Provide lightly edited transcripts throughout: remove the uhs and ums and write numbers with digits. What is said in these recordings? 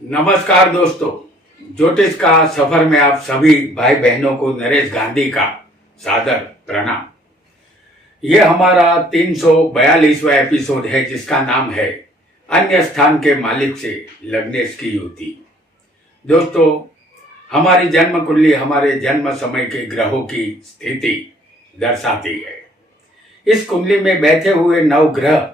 नमस्कार दोस्तों, ज्योतिष का सफर में आप सभी भाई बहनों को नरेश गांधी का सादर प्रणाम। यह हमारा 342वां एपिसोड है जिसका नाम है अन्य स्थान के मालिक से लग्नेश की युति। दोस्तों, हमारी जन्म कुंडली हमारे जन्म समय के ग्रहों की स्थिति दर्शाती है। इस कुंडली में बैठे हुए 9 ग्रह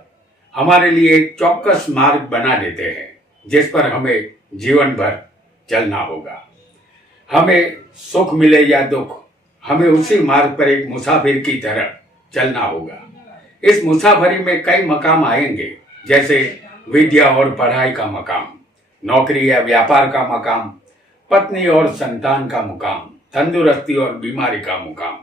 हमारे लिए एक चौकस मार्ग बना देते हैं जिस पर हमें जीवन भर चलना होगा। हमें सुख मिले या दुख, हमें उसी मार्ग पर एक मुसाफिर की तरह चलना होगा। इस मुसाफरी में कई मकाम आएंगे, जैसे विद्या और पढ़ाई का मकाम, नौकरी या व्यापार का मकाम, पत्नी और संतान का मुकाम, तंदुरुस्ती और बीमारी का मुकाम,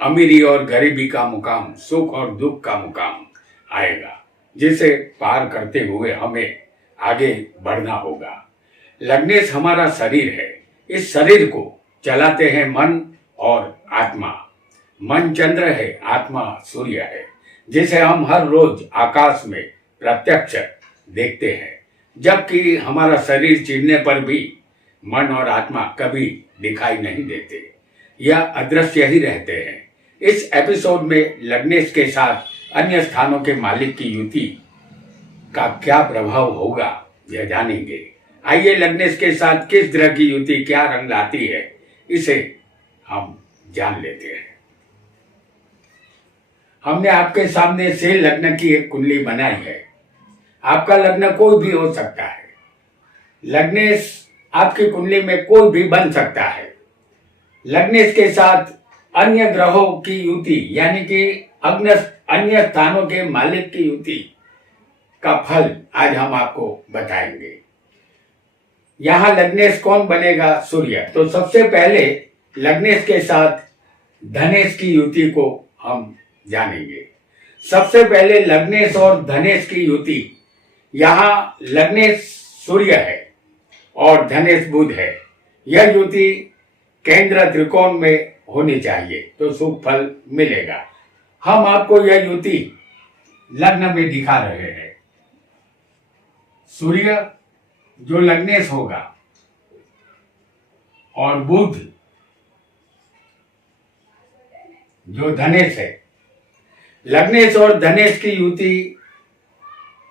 अमीरी और गरीबी का मुकाम, सुख और दुख का मुकाम आएगा, जिसे पार करते हुए हमें आगे बढ़ना होगा। लग्नेश हमारा शरीर है। इस शरीर को चलाते हैं मन और आत्मा। मन चंद्र है, आत्मा सूर्य है, जिसे हम हर रोज आकाश में प्रत्यक्ष देखते हैं, जबकि हमारा शरीर चिरने पर भी मन और आत्मा कभी दिखाई नहीं देते, या अदृश्य ही रहते हैं। इस एपिसोड में लग्नेश के साथ अन्य स्थानों के मालिक की युति का क्या प्रभाव होगा यह जानेंगे। आइए लग्नेश के साथ किस ग्रह की युति क्या रंग लाती है, इसे हम जान लेते हैं। हमने आपके सामने से लग्न की एक कुंडली बनाई है। आपका लग्न कोई भी हो सकता है। लग्नेश आपकी कुंडली में कोई भी बन सकता है। लग्नेश के साथ अन्य ग्रहों की युति यानी कि अन्य स्थानों के मालिक की युति का फल आज हम आपको बताएंगे। यहां लग्नेश कौन बनेगा? सूर्य। तो सबसे पहले लग्नेश के साथ धनेश की युति को हम जानेंगे। सबसे पहले लग्नेश और धनेश की युति। यहां लग्नेश सूर्य है और धनेश बुध है। यह युति केंद्र त्रिकोण में होनी चाहिए तो शुभ फल मिलेगा। हम आपको यह युति लग्न में दिखा रहे हैं। सूर्य जो लग्नेश होगा और बुध जो धनेश है। लग्नेश और धनेश की युति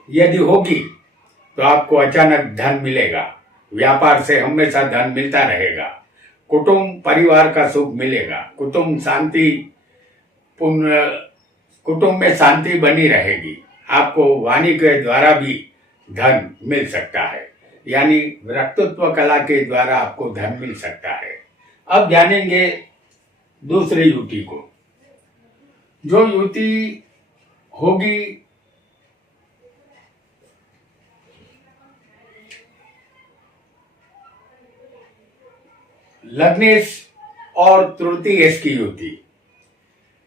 यदि होगी तो आपको अचानक धन मिलेगा। व्यापार से हमेशा धन मिलता रहेगा। कुटुंब परिवार का सुख मिलेगा। कुटुंब में शांति बनी रहेगी। आपको वाणी के द्वारा भी धन मिल सकता है, यानी वक्तृत्व कला के द्वारा आपको धन मिल सकता है। अब जानेंगे दूसरी युति को। जो युति होगी लग्नेश और तृतीयेश की युति।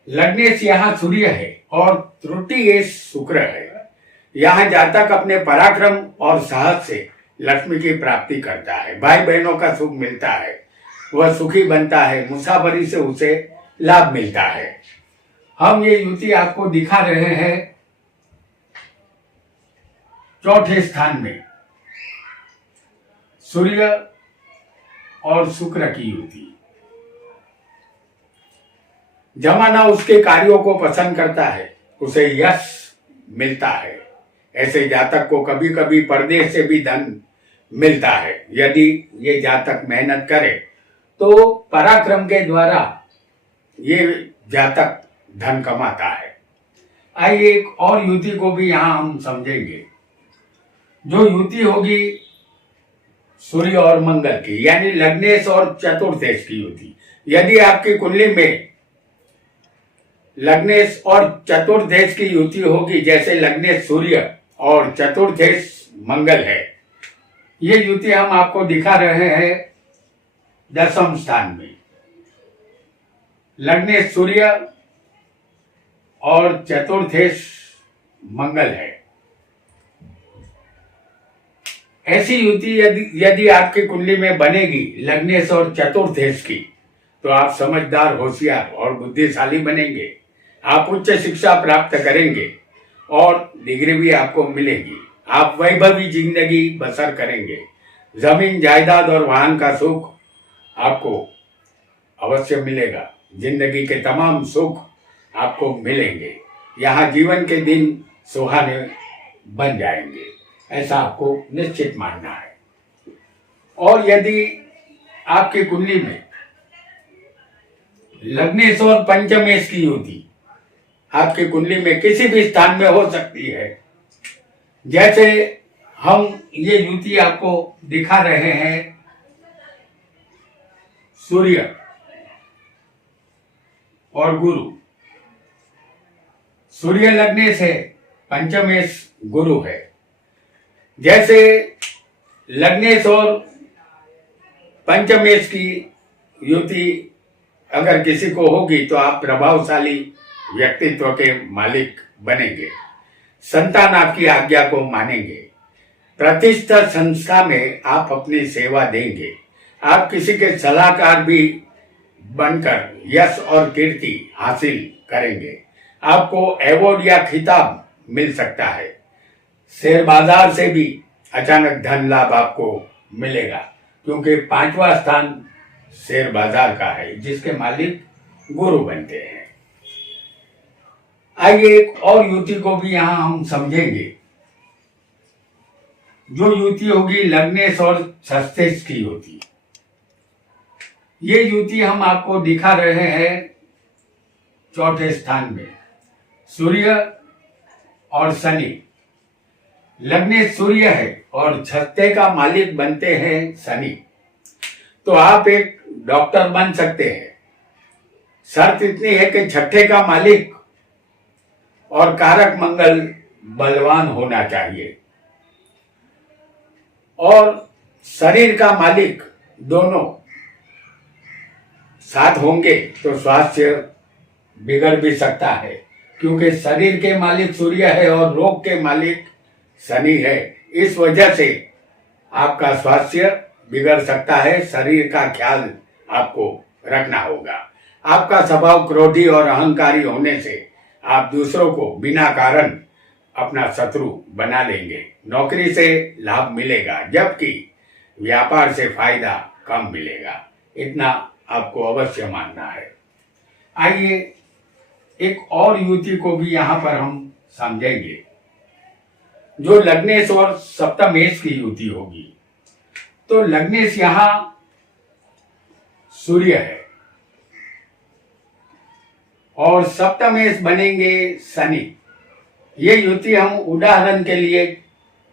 लग्नेश यहाँ सूर्य है और तृतीयेश शुक्र है। यहाँ जातक अपने पराक्रम और साहस से लक्ष्मी की प्राप्ति करता है। भाई बहनों का सुख मिलता है, वह सुखी बनता है। मुसाफरी से उसे लाभ मिलता है। हम ये युति आपको दिखा रहे हैं चौथे स्थान में सूर्य और शुक्र की युति। जमाना उसके कार्यों को पसंद करता है, उसे यश मिलता है। ऐसे जातक को कभी कभी परदेश से भी धन मिलता है। यदि ये जातक मेहनत करे तो पराक्रम के द्वारा ये जातक धन कमाता है। आइए एक और युति को भी यहां हम समझेंगे। जो युति होगी सूर्य और मंगल की, यानी लग्नेश और चतुर्थेश की युति। यदि आपकी कुंडली में लग्नेश और चतुर्थेश की युति होगी, जैसे लग्नेश सूर्य और चतुर्थेश मंगल है, ये युति हम आपको दिखा रहे हैं 10वें स्थान में। लग्नेश सूर्य और चतुर्थेश मंगल है। ऐसी युति यदि आपकी कुंडली में बनेगी लग्नेश और चतुर्थेश की, तो आप समझदार, होशियार और बुद्धिशाली बनेंगे। आप उच्च शिक्षा प्राप्त करेंगे और डिग्री भी आपको मिलेगी। आप वैभवी जिंदगी बसर करेंगे। जमीन जायदाद और वाहन का सुख आपको अवश्य मिलेगा। जिंदगी के तमाम सुख आपको मिलेंगे। यहाँ जीवन के दिन सुहाने बन जाएंगे, ऐसा आपको निश्चित मानना है। और यदि आपकी कुंडली में लग्नेश और पंचमेश की युति आपकी कुंडली में किसी भी स्थान में हो सकती है, जैसे हम ये युति आपको दिखा रहे हैं, सूर्य और गुरु। सूर्य लग्नेश है, पंचमेश गुरु है। जैसे लग्नेश और पंचमेश की युति अगर किसी को होगी तो आप प्रभावशाली व्यक्तित्व के मालिक बनेंगे। संतान आपकी आज्ञा को मानेंगे। प्रतिष्ठित संस्था में आप अपनी सेवा देंगे। आप किसी के सलाहकार भी बनकर यश और कीर्ति हासिल करेंगे। आपको अवार्ड या खिताब मिल सकता है। शेयर बाजार से भी अचानक धन लाभ आपको मिलेगा, क्योंकि 5वां स्थान शेयर बाजार का है, जिसके मालिक गुरु बनते हैं। आइए एक और युति को भी यहां हम समझेंगे। जो युति होगी लग्नेश और शस्तेश की युति। ये युति हम आपको दिखा रहे हैं 4थे स्थान में, सूर्य और शनि। लग्नेश सूर्य है और छठे का मालिक बनते हैं शनि। तो आप एक डॉक्टर बन सकते हैं। शर्त इतनी है कि छठे का मालिक और कारक मंगल बलवान होना चाहिए, और शरीर का मालिक दोनों साथ होंगे तो स्वास्थ्य बिगड़ भी सकता है, क्योंकि शरीर के मालिक सूर्य है और रोग के मालिक शनि है। इस वजह से आपका स्वास्थ्य बिगड़ सकता है। शरीर का ख्याल आपको रखना होगा। आपका स्वभाव क्रोधी और अहंकारी होने से आप दूसरों को बिना कारण अपना शत्रु बना लेंगे। नौकरी से लाभ मिलेगा, जबकि व्यापार से फायदा कम मिलेगा। इतना आपको अवश्य मानना है। आइए एक और युति को भी यहाँ पर हम समझेंगे। जो लग्नेश और सप्तमेश की युति होगी, तो लग्नेश यहाँ सूर्य है और सप्तमेश बनेंगे शनि। ये युति हम उदाहरण के लिए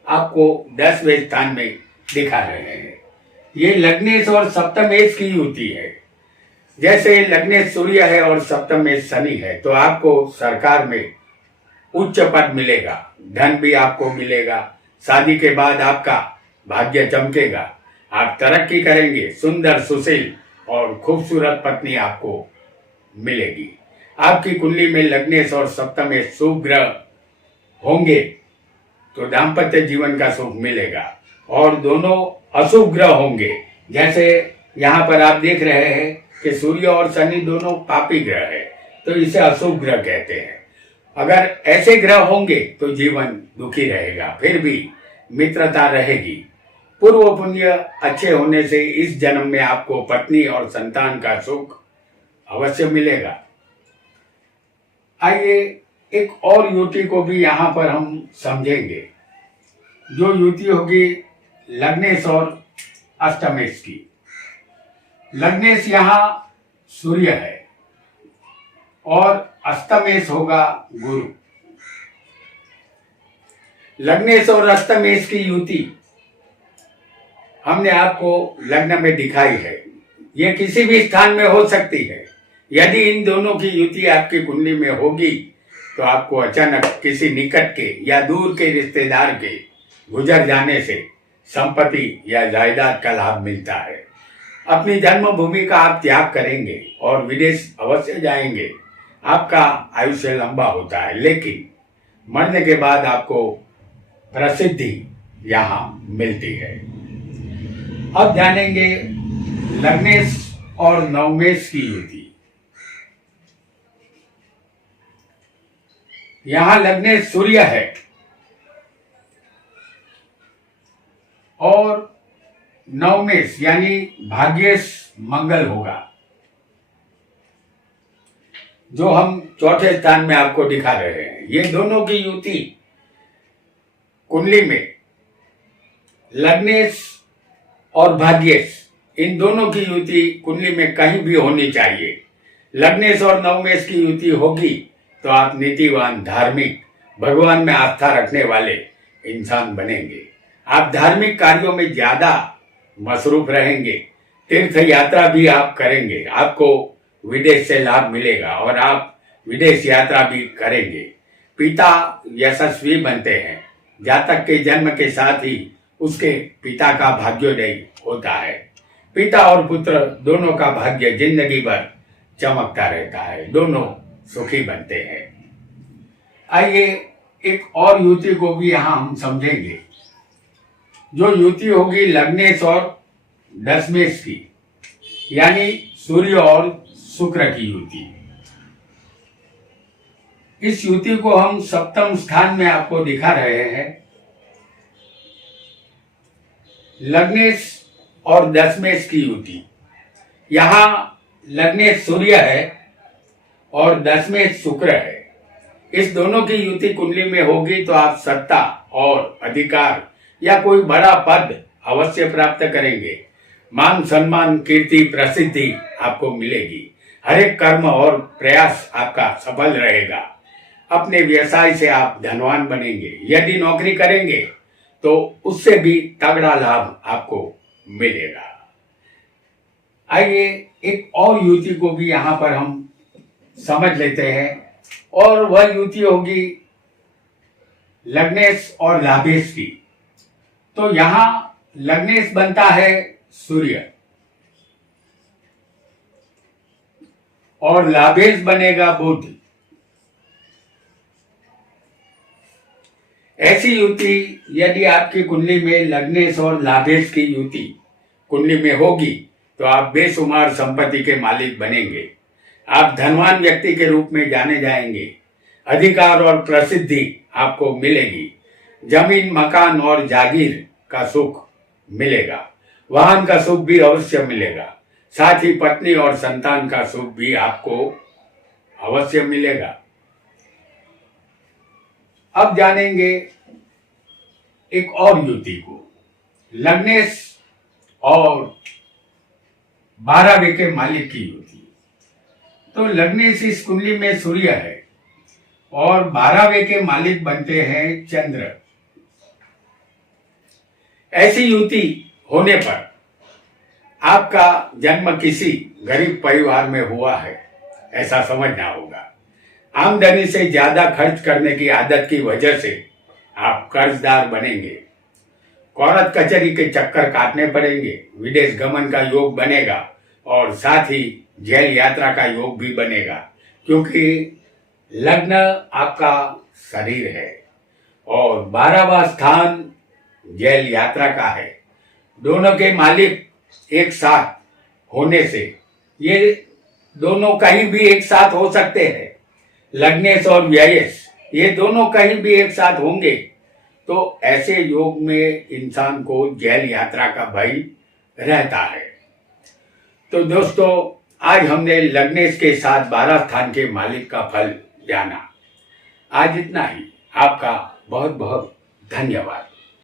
आपको 10वें स्थान में दिखा रहे हैं। ये लग्नेश और सप्तमेश की युति है। जैसे लग्नेश सूर्य है और सप्तमेश शनि है, तो आपको सरकार में उच्च पद मिलेगा, धन भी आपको मिलेगा। शादी के बाद आपका भाग्य चमकेगा, आप तरक्की करेंगे। सुंदर, सुशील और खूबसूरत पत्नी आपको मिलेगी। आपकी कुंडली में लग्नेश और सप्तमेश शुभ ग्रह होंगे तो दाम्पत्य जीवन का सुख मिलेगा, और दोनों अशुभ ग्रह होंगे, जैसे यहाँ पर आप देख रहे हैं कि सूर्य और शनि दोनों पापी ग्रह है, तो इसे अशुभ ग्रह कहते हैं। अगर ऐसे ग्रह होंगे तो जीवन दुखी रहेगा, फिर भी मित्रता रहेगी। पूर्व पुण्य अच्छे होने से इस जन्म में आपको पत्नी और संतान का सुख अवश्य मिलेगा। आइए एक और युति को भी यहाँ पर हम समझेंगे। जो युति होगी लग्नेश और अष्टमेश की। लग्नेश यहाँ सूर्य है और अष्टमेश होगा गुरु। लग्नेश और अष्टमेश की युति हमने आपको लग्न में दिखाई है। ये किसी भी स्थान में हो सकती है। यदि इन दोनों की युति आपकी कुंडली में होगी तो आपको अचानक किसी निकट के या दूर के रिश्तेदार के गुजर जाने से संपत्ति या जायदाद का लाभ मिलता है। अपनी जन्मभूमि का आप त्याग करेंगे और विदेश अवश्य जाएंगे। आपका आयुष्य लंबा होता है, लेकिन मरने के बाद आपको प्रसिद्धि यहाँ मिलती है। अब जानेंगे लग्नेश और नवमेश की युति। यहाँ लग्नेश सूर्य है और नवमेश यानी भाग्येश मंगल होगा, जो हम चौथे स्थान में आपको दिखा रहे हैं। ये दोनों की युति कुंडली में लग्नेश और भाग्येश, इन दोनों की युति कुंडली में कहीं भी होनी चाहिए। लग्नेश और नवमेश की युति होगी तो आप नीतिवान, धार्मिक, भगवान में आस्था रखने वाले इंसान बनेंगे। आप धार्मिक कार्यों में ज्यादा मसरूफ रहेंगे। तीर्थ यात्रा भी आप करेंगे, आपको विदेश से लाभ मिलेगा और आप विदेश यात्रा भी करेंगे। पिता यशस्वी बनते हैं। जातक के जन्म के साथ ही उसके पिता का भाग्योदय होता है। पिता और पुत्र दोनों का भाग्य जिंदगी भर चमकता रहता है, दोनों सुखी बनते हैं। आइए एक और युति को भी यहां हम समझेंगे, जो युति होगी लग्नेश और दशमेश की, यानी सूर्य और शुक्र की युति। इस युति को हम सप्तम स्थान में आपको दिखा रहे हैं। लग्नेश और दशमेश की युति, यहां लग्नेश सूर्य है और दशमेश शुक्र है। इस दोनों की युति कुंडली में होगी तो आप सत्ता और अधिकार या कोई बड़ा पद अवश्य प्राप्त करेंगे। मान सम्मान, कीर्ति, प्रसिद्धि आपको मिलेगी। हर एक कर्म और प्रयास आपका सफल रहेगा। अपने व्यवसाय से आप धनवान बनेंगे। यदि नौकरी करेंगे तो उससे भी तगड़ा लाभ आपको मिलेगा। आइए एक और युति को भी यहां पर हम समझ लेते हैं, और वह युति होगी लग्नेश और लाभेश की। तो यहां लग्नेश बनता है सूर्य और लाभेश बनेगा बुध। ऐसी युति यदि आपकी कुंडली में लग्नेश और लाभेश की युति कुंडली में होगी तो आप बेशुमार संपत्ति के मालिक बनेंगे। आप धनवान व्यक्ति के रूप में जाने जाएंगे। अधिकार और प्रसिद्धि आपको मिलेगी। जमीन, मकान और जागीर का सुख मिलेगा। वाहन का सुख भी अवश्य मिलेगा। साथ ही पत्नी और संतान का सुख भी आपको अवश्य मिलेगा। अब जानेंगे एक और युति को, लग्नेश और 12वें के मालिक की युति। तो लग्नेश इस कुंडली में सूर्य है और 12वें के मालिक बनते हैं चंद्र। ऐसी युति होने पर आपका जन्म किसी गरीब परिवार में हुआ है ऐसा समझना होगा। आमदनी से ज्यादा खर्च करने की आदत की वजह से आप कर्जदार बनेंगे। कोर्ट कचहरी के चक्कर काटने पड़ेंगे। विदेश गमन का योग बनेगा और साथ ही जेल यात्रा का योग भी बनेगा, क्योंकि लग्न आपका शरीर है और 12वां स्थान जेल यात्रा का है। दोनों के मालिक एक साथ होने से ये दोनों कहीं भी एक साथ हो सकते हैं। लग्नेश और व्ययेश ये दोनों कहीं भी एक साथ होंगे तो ऐसे योग में इंसान को जेल यात्रा का भय रहता है। तो दोस्तों, आज हमने लग्नेश के साथ 12 स्थान के मालिक का फल जाना। आज इतना ही। आपका बहुत बहुत धन्यवाद।